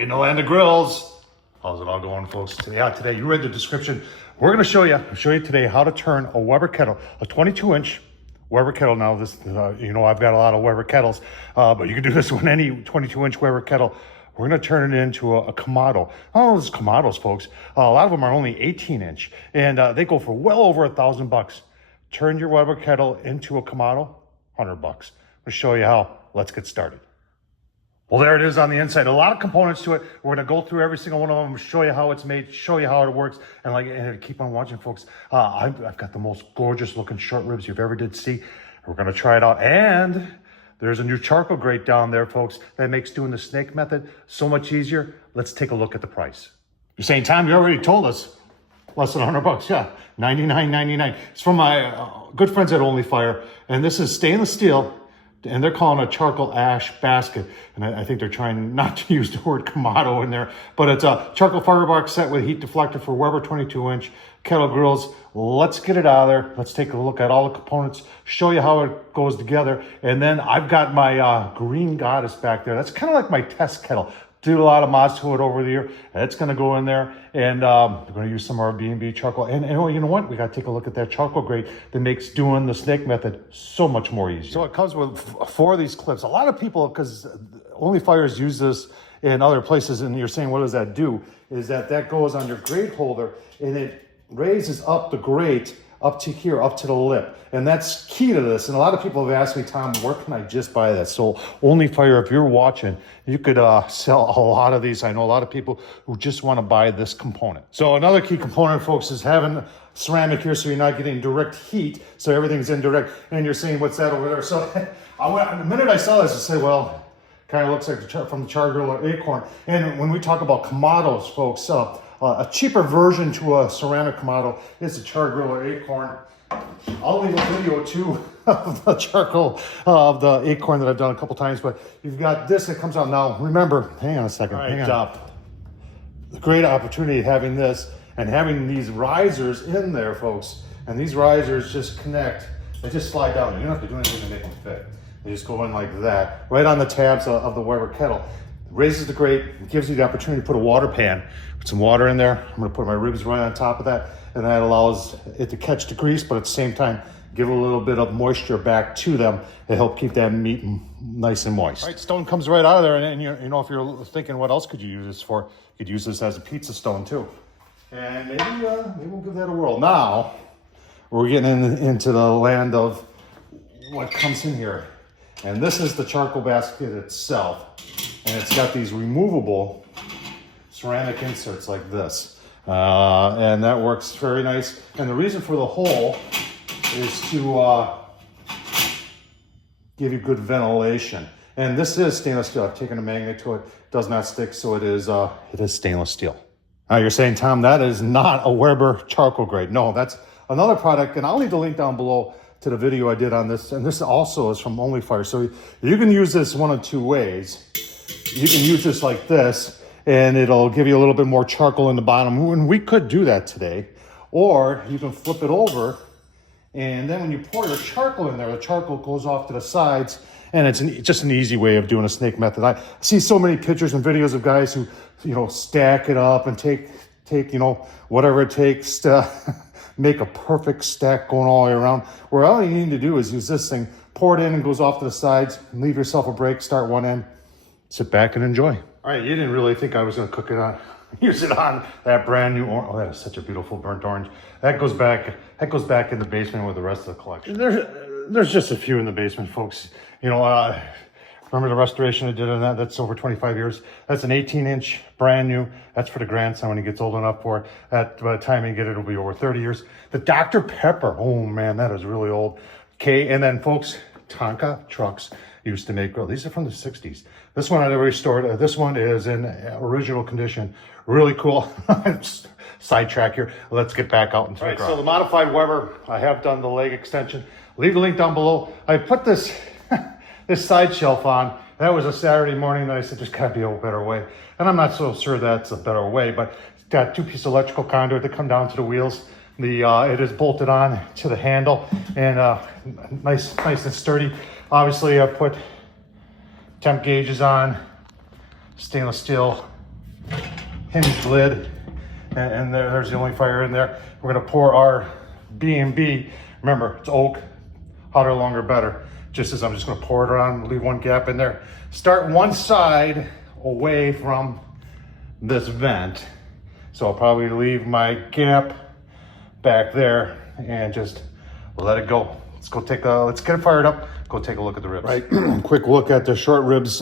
In the land of grills. How's it all going, folks? Today you read the description. We're going to show you today how to turn a Weber kettle, a 22-inch Weber kettle. Now, this, I've got a lot of Weber kettles, but you can do this with any 22-inch Weber kettle. We're going to turn it into a Kamado. Oh, those Kamados, folks. A lot of them are only 18-inch, and they go for well over $1,000. Turn your Weber kettle into a Kamado, $100. I'm going to show you how. Let's get started. Well, there it is on the inside. A lot of components to it. We're going to go through every single one of them, show you how it's made, show you how it works, and keep on watching, folks. I've got the most gorgeous looking short ribs you've ever did see. We're going to try it out. And there's a new charcoal grate down there, folks, that makes doing the snake method so much easier. Let's take a look at the price. You're saying, Tom, you already told us. Less than $100, yeah, $99.99. It's from my good friends at OnlyFire, and this is stainless steel. And they're calling it a charcoal ash basket. And I think they're trying not to use the word Kamado in there. But it's a charcoal fiberbox set with heat deflector for Weber 22-inch kettle grills. Let's get it out of there. Let's take a look at all the components, show you how it goes together. And then I've got my green goddess back there. That's kind of like my test kettle. Did a lot of mods to it over the year. It's going to go in there, and we're going to use some of our B&B charcoal. And you know what? We got to take a look at that charcoal grate that makes doing the snake method so much more easy. So it comes with 4 of these clips. A lot of people, because OnlyFires use this in other places, and you're saying, what does that do? Is that goes on your grate holder, and it raises up the grate up to here, up to the lip. And that's key to this. And a lot of people have asked me, Tom, where can I just buy that? So OnlyFire, if you're watching, you could sell a lot of these. I know a lot of people who just want to buy this component. So another key component, folks, is having ceramic here so you're not getting direct heat. So everything's indirect. And you're saying, what's that over there? So the minute I saw this, I said, well, kind of looks like from the char grill or acorn. And when we talk about Kamados, folks, a cheaper version to a ceramic Kamado is a char grill or acorn. I'll leave a video too of the charcoal of the acorn that I've done a couple times, but you've got this that comes out now. Remember, hang on a second. All right, hang on. The great opportunity of having this and having these risers in there, folks, and these risers just connect. They just slide down. You don't have to do anything to make them fit. They just go in like that, right on the tabs of the Weber kettle. Raises the grate, gives you the opportunity to put a water pan, put some water in there. I'm gonna put my ribs right on top of that, and that allows it to catch the grease, but at the same time, give a little bit of moisture back to them to help keep that meat nice and moist. All right, stone comes right out of there, and you know, if you're thinking, what else could you use this for? You could use this as a pizza stone too. And maybe we'll give that a whirl. Now, we're getting into the land of what comes in here. And this is the charcoal basket itself. And it's got these removable ceramic inserts like this. And that works very nice. And the reason for the hole is to give you good ventilation. And this is stainless steel. I've taken a magnet to it. It does not stick, so it is stainless steel. Now you're saying, Tom, that is not a Weber charcoal grate. No, that's another product, and I'll leave the link down below to the video I did on this. And this also is from OnlyFire. So you can use this one of 2 ways. You can use this like this, and it'll give you a little bit more charcoal in the bottom. And we could do that today. Or you can flip it over, and then when you pour your charcoal in there, the charcoal goes off to the sides, and it's just an easy way of doing a snake method. I see so many pictures and videos of guys who, stack it up and take whatever it takes to make a perfect stack going all the way around. Where all you need to do is use this thing, pour it in, and goes off to the sides, and leave yourself a break, start one end, sit back and enjoy. All right, you didn't really think I was gonna cook it on, use it on that brand new orange. Oh, that is such a beautiful burnt orange. That goes back in the basement with the rest of the collection. There's just a few in the basement, folks. Remember the restoration I did on that? That's over 25 years. That's an 18-inch brand new. That's for the grandson when he gets old enough for it. By the time you get it, it'll be over 30 years. The Dr. Pepper, oh man, that is really old. Okay, and then folks, Tonka trucks used to make grill. These are from the 60s. This one I restored. This one is in original condition. Really cool. Sidetrack here. Let's get back out into the garage. So the modified Weber, I have done the leg extension. Leave the link down below. I put this side shelf on. That was a Saturday morning that I said, there's gotta be a better way. And I'm not so sure that's a better way, but it's got 2-piece electrical conduit that come down to the wheels. It is bolted on to the handle, and nice and sturdy. Obviously I put temp gauges on, stainless steel hinged lid, and there's the OnlyFire in there. We're gonna pour our B&B. Remember, it's oak, hotter, longer, better. Just as I'm just gonna pour it around, leave one gap in there. Start one side away from this vent. So I'll probably leave my gap back there and just let it go. Let's get it fired up. Go take a look at the ribs. Right, quick look at the short ribs.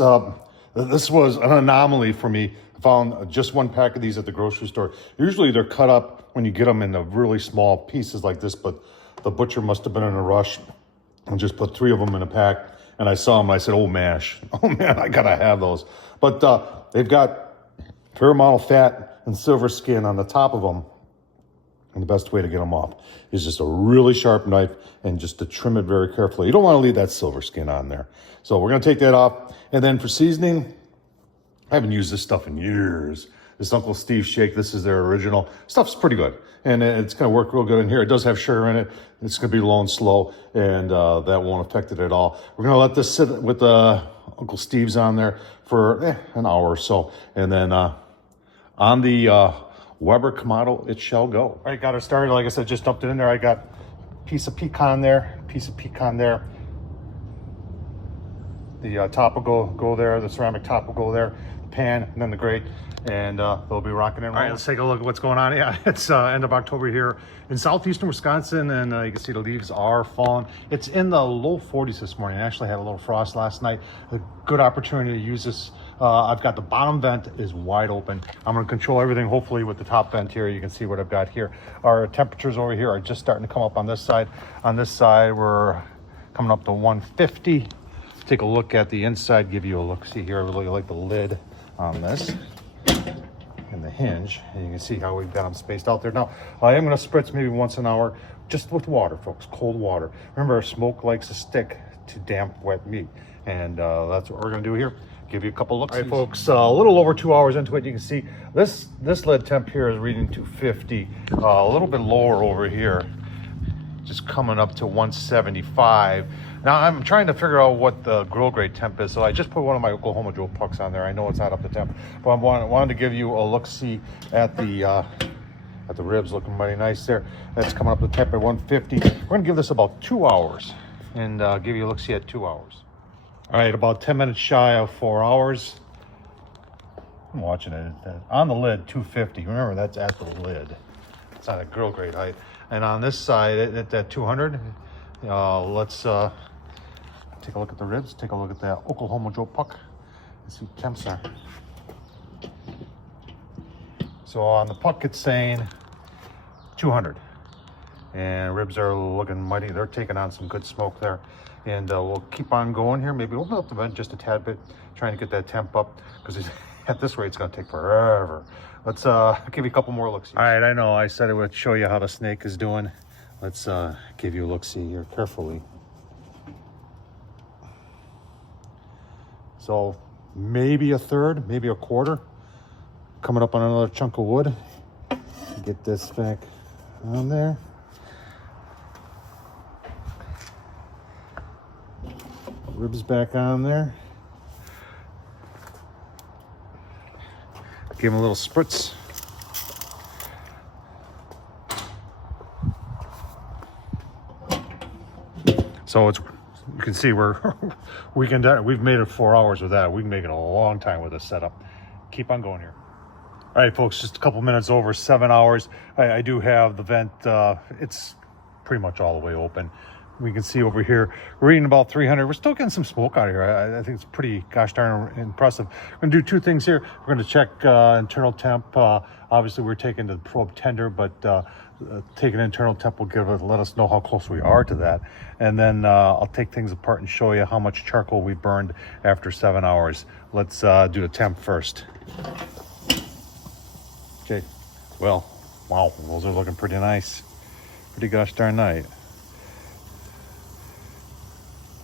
This was an anomaly for me. I found just one pack of these at the grocery store. Usually they're cut up when you get them in the really small pieces like this, but the butcher must have been in a rush and just put 3 of them in a pack. And I saw them, I said, oh man, I gotta have those. But they've got fair amount of fat and silver skin on the top of them. And the best way to get them off is just a really sharp knife and just to trim it very carefully. You don't want to leave that silver skin on there. So we're going to take that off. And then for seasoning, I haven't used this stuff in years. This Uncle Steve shake, this is their original. Stuff's pretty good. And it's going to work real good in here. It does have sugar in it. It's going to be low and slow, and that won't affect it at all. We're going to let this sit with Uncle Steve's on there for an hour or so. And then on the Weber Kamado, it shall go. All right, got it started. Like I said, just dumped it in there. I got a piece of pecan there, The top will go there. The ceramic top will go there. The pan, and then the grate, and they'll be rocking and rolling. All right, let's take a look at what's going on. Yeah, it's end of October here in southeastern Wisconsin, and you can see the leaves are falling. It's in the low 40s this morning. I actually had a little frost last night. A good opportunity to use this. I've got the bottom vent is wide open. I'm going to control everything, hopefully, with the top vent here. You can see what I've got here. Our temperatures over here are just starting to come up on this side. On this side, we're coming up to 150. Take a look at the inside, give you a look. See here, I really like the lid on this and the hinge. And you can see how we've got them spaced out there. Now, I am going to spritz maybe once an hour, just with water, folks, cold water. Remember, smoke likes to stick to damp, wet meat. And that's what we're going to do here. Give you a couple looks. All right, folks, a little over 2 hours into it, you can see this lead temp here is reading 250, a little bit lower over here, just coming up to 175. Now I'm trying to figure out what the grill grade temp is, so I just put one of my Oklahoma Joe pucks on there. I know it's not up to temp, but I wanted to give you a look-see at the ribs, looking mighty nice there. That's coming up to temp at 150. We're gonna give this about 2 hours and give you a look-see at 2 hours. All right, about 10 minutes shy of 4 hours. I'm watching it. On the lid, 250. Remember, that's at the lid. It's not a grill grade height. And on this side, at 200, let's take a look at the ribs. Take a look at that Oklahoma Joe puck. Let's see what temps are. So on the puck, it's saying 200. And ribs are looking mighty. They're taking on some good smoke there. And we'll keep on going here. Maybe open up the vent just a tad bit, trying to get that temp up, because at this rate, it's going to take forever. Let's give you a couple more looks. All right, I know I said I would show you how the snake is doing. Let's give you a look-see here carefully. So maybe a third, maybe a quarter. Coming up on another chunk of wood. Get this back on there. Ribs back on there. Give him a little spritz. So it's, you can see we've made it 4 hours with that. We can make it a long time with this setup. Keep on going here. All right, folks, just a couple minutes over 7 hours. I do have the vent. It's pretty much all the way open. We can see over here, we're reading about 300. We're still getting some smoke out of here. I think it's pretty gosh darn impressive. We're gonna do 2 things here. We're gonna check internal temp. Obviously we're taking the probe tender, but taking internal temp will let us know how close we are to that. And then I'll take things apart and show you how much charcoal we burned after 7 hours. Let's do the temp first. Okay, well, wow, those are looking pretty nice. Pretty gosh darn nice.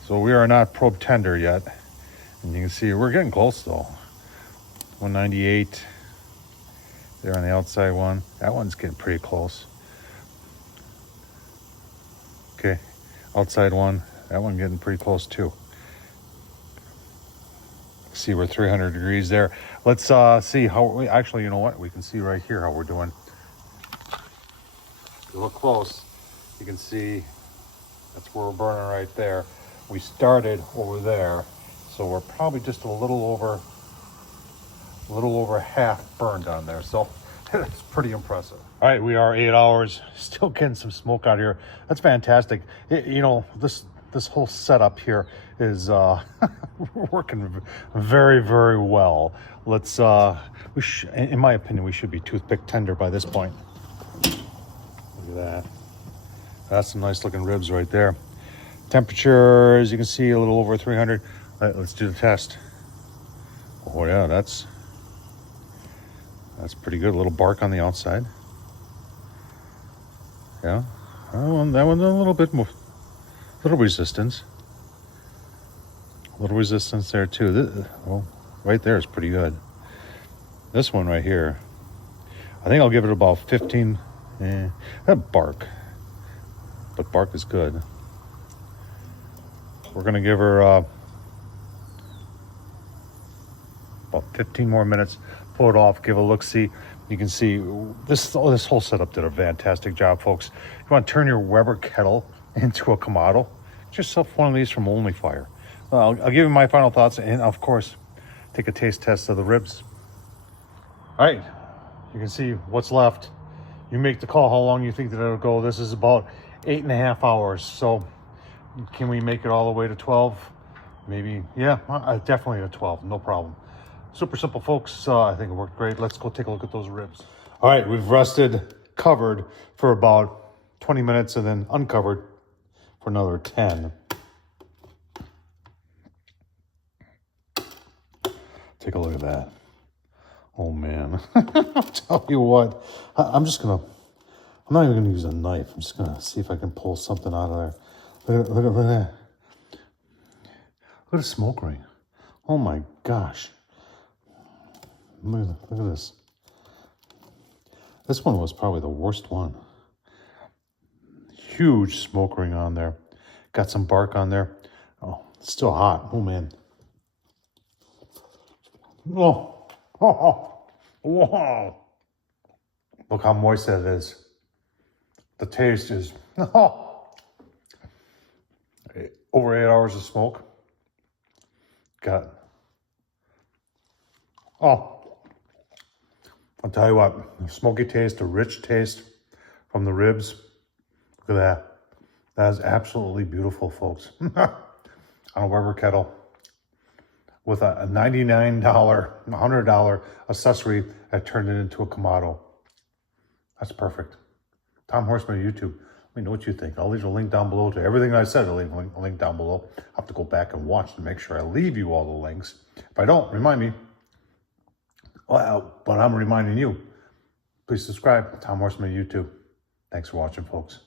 So we are not probe tender yet. And you can see we're getting close though. 198 there on the outside one. That one's getting pretty close. Okay, outside one, that one getting pretty close too. See, we're 300 degrees there. Let's see how we actually, you know what? We can see right here how we're doing. If you look close, you can see that's where we're burning right there. We started over there, so we're probably just a little over half burned on there. So it's pretty impressive. All right, we are 8 hours, still getting some smoke out here. That's fantastic. You know, this whole setup here is working very, very well. Let's in my opinion, we should be toothpick tender by this point. Look at that. That's some nice looking ribs right there. Temperature, as you can see, a little over 300. All right, let's do the test. Oh yeah, that's pretty good. A little bark on the outside. Yeah. Oh, that one's a little bit more, little resistance. A little resistance there too. Well, right there is pretty good. This one right here, I think I'll give it about 15. That bark, but bark is good. We're gonna give her about 15 more minutes. Pull it off, give a look-see. You can see this whole setup did a fantastic job, folks. You want to turn your Weber kettle into a Kamado? Get yourself one of these from OnlyFire. I'll give you my final thoughts, and of course, take a taste test of the ribs. All right, you can see what's left. You make the call how long you think that it'll go. This is about 8.5 hours. So can we make it all the way to 12? Maybe, yeah, definitely to 12, no problem. Super simple, folks. I think it worked great. Let's go take a look at those ribs. All right, we've rested covered for about 20 minutes and then uncovered for another 10. Take a look at that. Oh man, I'll tell you what, I'm not even gonna use a knife. I'm just gonna see if I can pull something out of there. Look at that. Look at the smoke ring. Oh my gosh. Look at this. This one was probably the worst one. Huge smoke ring on there. Got some bark on there. Oh, it's still hot. Oh man. Oh, wow. Look how moist that is. The taste is over 8 hours of smoke. Got, I'll tell you what, the smoky taste, the rich taste from the ribs. Look at that. That is absolutely beautiful, folks. On a Weber kettle with a $99, $100 accessory that turned it into a Kamado. That's perfect. Tom Horsman, YouTube. Let me know what you think. I'll leave a link down below to everything I said. I'll leave a link down below. I'll have to go back and watch to make sure I leave you all the links. If I don't, remind me. Well, but I'm reminding you. Please subscribe. Tom Horsman, YouTube. Thanks for watching, folks.